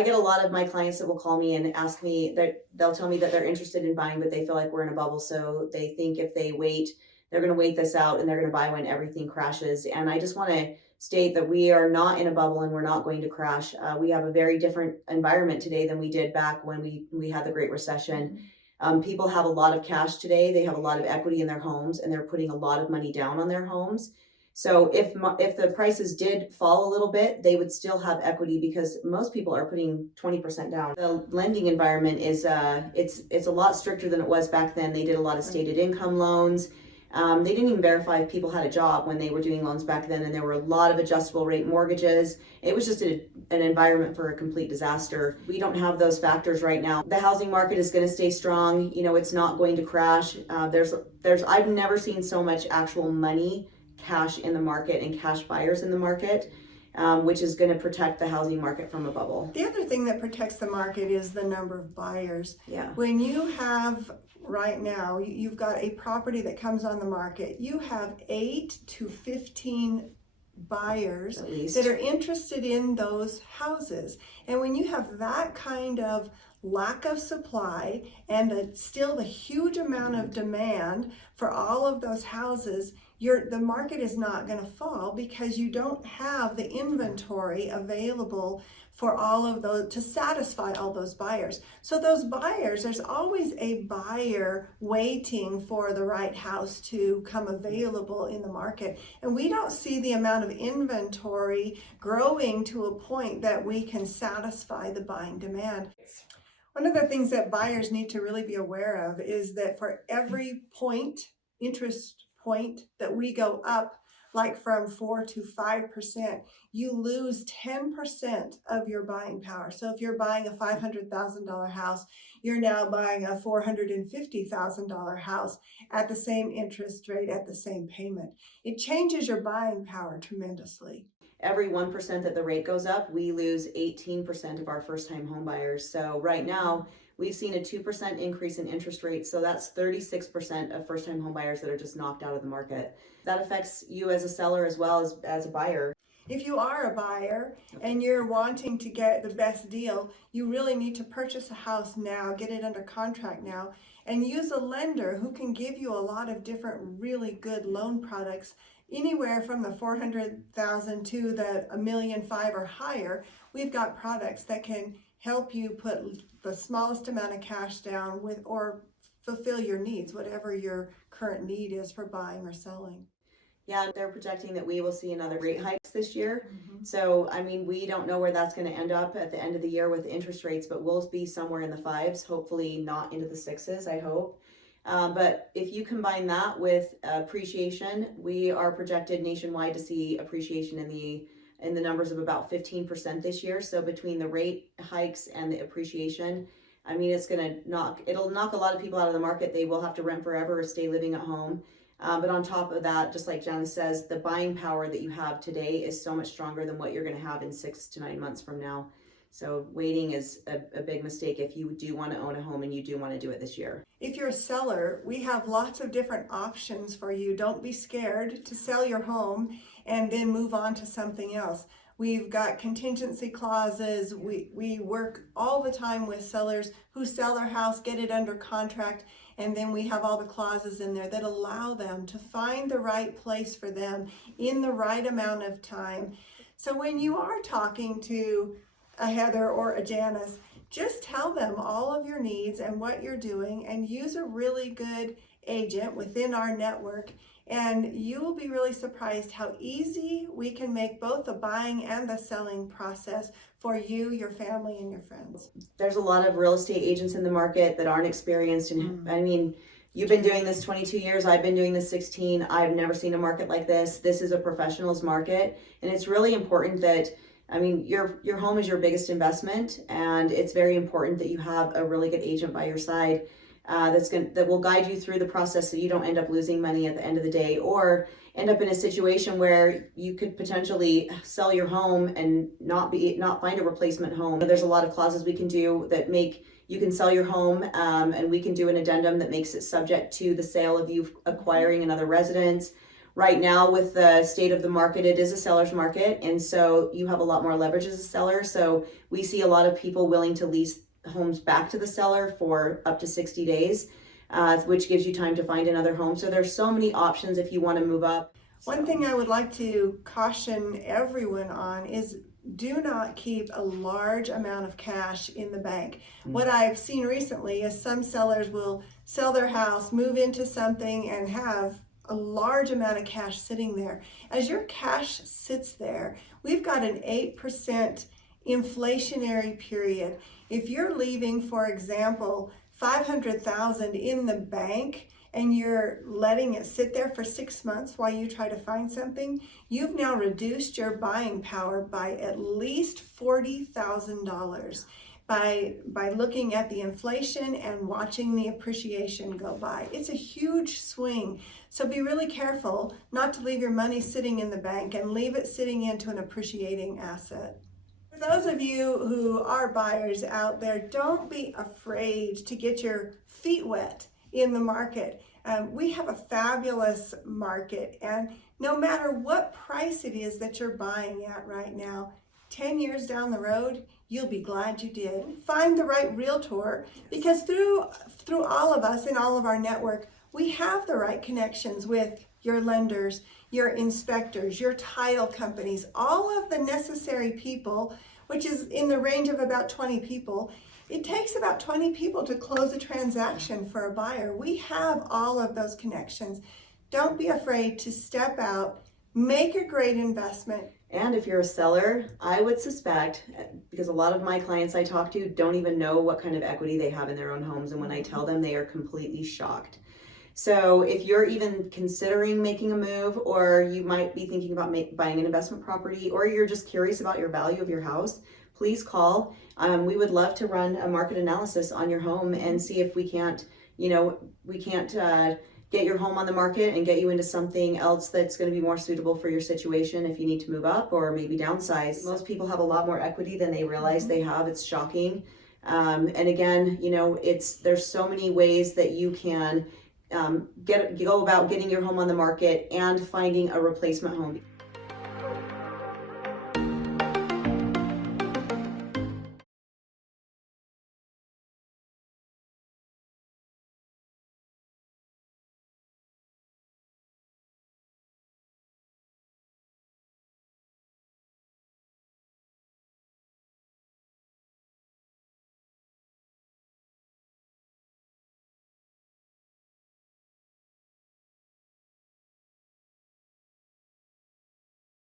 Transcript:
I get a lot of my clients that will call me and ask me that they'll tell me that they're interested in buying, but they feel like we're in a bubble. So they think if they wait, they're going to wait this out and they're going to buy when everything crashes. And I just want to state that we are not in a bubble and we're not going to crash. We have a very different environment today than we did back when we had the Great Recession. People have a lot of cash today. They have a lot of equity in their homes and they're putting a lot of money down on their homes. So if the prices did fall a little bit, they would still have equity because most people are putting 20% down. The lending environment is it's a lot stricter than it was back then. They did a lot of stated income loans. They didn't even verify if people had a job when they were doing loans back then, and there were a lot of adjustable rate mortgages. It was just an environment for a complete disaster. We don't have those factors right now. The housing market is going to stay strong. You know, it's not going to crash. I've never seen so much actual money, cash in the market and cash buyers in the market, which is going to protect the housing market from a bubble. The other thing that protects the market is the number of buyers. Yeah. When you have right now, you've got a property that comes on the market, you have 8 to 15 buyers that are interested in those houses. And when you have that kind of lack of supply and still the huge amount of demand for all of those houses, the market is not going to fall because you don't have the inventory available for all of those to satisfy all those buyers. So those buyers, there's always a buyer waiting for the right house to come available in the market. And we don't see the amount of inventory growing to a point that we can satisfy the buying demand. One of the things that buyers need to really be aware of is that for every interest point that we go up, like from 4 to 5%, you lose 10% of your buying power. So if you're buying a $500,000 house, you're now buying a $450,000 house at the same interest rate, at the same payment. It changes your buying power tremendously. Every 1% that the rate goes up, we lose 18% of our first-time home buyers. So right now, we've seen a 2% increase in interest rates. So that's 36% of first-time home buyers that are just knocked out of the market. That affects you as a seller as well as a buyer. If you are a buyer and you're wanting to get the best deal, you really need to purchase a house now, get it under contract now, and use a lender who can give you a lot of different really good loan products, anywhere from the $400,000 to the $1.5 million or higher. We've got products that can help you put the smallest amount of cash down or fulfill your needs, whatever your current need is for buying or selling. Yeah, they're projecting that we will see another rate hikes this year. So, I mean, we don't know where that's going to end up at the end of the year with interest rates, but we'll be somewhere in the 5s, hopefully not into the 6s, I hope. But if you combine that with appreciation, we are projected nationwide to see appreciation in the numbers of about 15% this year. So between the rate hikes and the appreciation, I mean, it'll knock a lot of people out of the market. They will have to rent forever or stay living at home. But on top of that, just like Janice says, the buying power that you have today is so much stronger than what you're going to have in 6 to 9 months from now. So waiting is a big mistake if you do want to own a home and you do want to do it this year. If you're a seller, we have lots of different options for you. Don't be scared to sell your home and then move on to something else. We've got contingency clauses. We work all the time with sellers who sell their house, get it under contract, and then we have all the clauses in there that allow them to find the right place for them in the right amount of time. So when you are talking to a Heather or a Janice, just tell them all of your needs and what you're doing, and use a really good agent within our network, and you will be really surprised how easy we can make both the buying and the selling process for you, your family, and your friends. There's a lot of real estate agents in the market that aren't experienced, and I mean, you've been doing this 22 years, I've been doing this 16. I've never seen a market like this. This is a professional's market, and it's really important that, I mean, your home is your biggest investment, and it's very important that you have a really good agent by your side that will guide you through the process so you don't end up losing money at the end of the day, or end up in a situation where you could potentially sell your home and not find a replacement home. There's a lot of clauses we can do that make you can sell your home, and we can do an addendum that makes it subject to the sale of you acquiring another residence, Right now, with the state of the market, it is a seller's market, and so you have a lot more leverage as a seller. So we see a lot of people willing to lease homes back to the seller for up to 60 days, which gives you time to find another home. So there's so many options if you want to move up. One thing I would like to caution everyone on is do not keep a large amount of cash in the bank. What I've seen recently is some sellers will sell their house, move into something, and have a large amount of cash sitting there. As your cash sits there, we've got an 8% inflationary period. If you're leaving, for example, $500,000 in the bank and you're letting it sit there for 6 months while you try to find something, you've now reduced your buying power by at least $40,000 by looking at the inflation and watching the appreciation go by. It's a huge swing. So be really careful not to leave your money sitting in the bank and leave it sitting into an appreciating asset. For those of you who are buyers out there, don't be afraid to get your feet wet in the market. We have a fabulous market, and no matter what price it is that you're buying at right now, 10 years down the road, you'll be glad you did. Find the right realtor, because through all of us and all of our network, we have the right connections with your lenders, your inspectors, your title companies, all of the necessary people, which is in the range of about 20 people. It takes about 20 people to close a transaction for a buyer. We have all of those connections. Don't be afraid to step out, make a great investment. And if you're a seller, I would suspect, because a lot of my clients I talk to don't even know what kind of equity they have in their own homes. And when I tell them, they are completely shocked. So if you're even considering making a move, or you might be thinking about buying an investment property, or you're just curious about your value of your house, please call. We would love to run a market analysis on your home and see if we can't get your home on the market and get you into something else that's going to be more suitable for your situation if you need to move up or maybe downsize. Most people have a lot more equity than they realize they have. It's shocking. And again, there's so many ways that you can go about getting your home on the market and finding a replacement home.